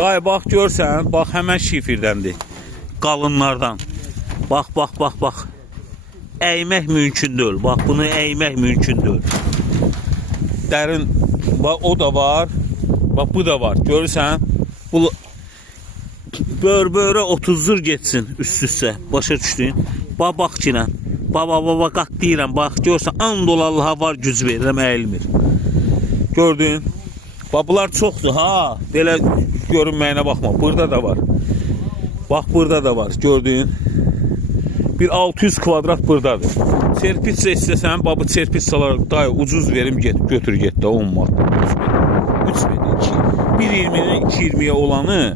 Dayı bax görsən, bax həmən şifirdəndir. Qalınlardan. Bax. Əymək mümkün deyil. Bax bunu əymək mümkün deyil. Dərin, bax o da var. Bax bu da var. Görürsən? Bu bör-börə 30-dur getsin üst-üstə. Başa düşdün? Bax ki, bax qat deyirəm. Bax görsən, and ol Allaha var güc verirəm, əyilmir. Gördün? Bax bunlar çoxdur ha. Belə görünməyinə baxma. Burada da var. Bax burada da var. Gördün? Bir 600 kvadrat buradadır. Serpitsə istəsən, bax bu serpitsalar dayı ucuz verim götür get də 10 manat. 3 metr, 1.20-nin 2.20-yə olanı,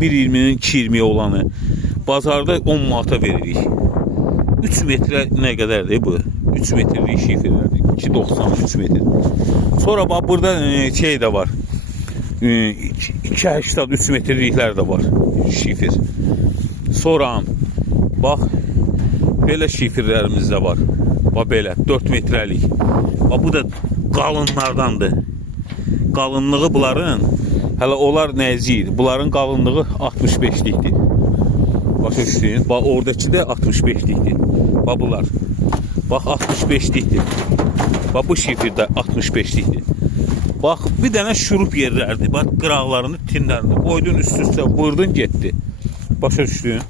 1.20-nin 2.20-yə olanı bazarda 10 manata veririk. 3 metrə nə qədərdir bu? 3 metrlik şifrlərdir. 2.90 3 metr. Sonra bax burada şey də var. 2.80 3 metrliklər də var. Şifr. Sonra bax belə şifrlərimiz də var. Bax belə 4 metrəlik. Bax bu da qalınlardandır. Qalınlığı bunların, hələ onlar nəzir. Bunların qalınlığı 65'likdir. Başa düşdün? Bax oradakı da 65'likdir. Bax bunlar. Bax 65'likdir. Bax bu şifr də 65'likdir. Bax bir dənə şurup yerlərdir. Bax qıraqlarını, tinlərini qoydun üst-üstə, vurdun getdi. Başa düşdün?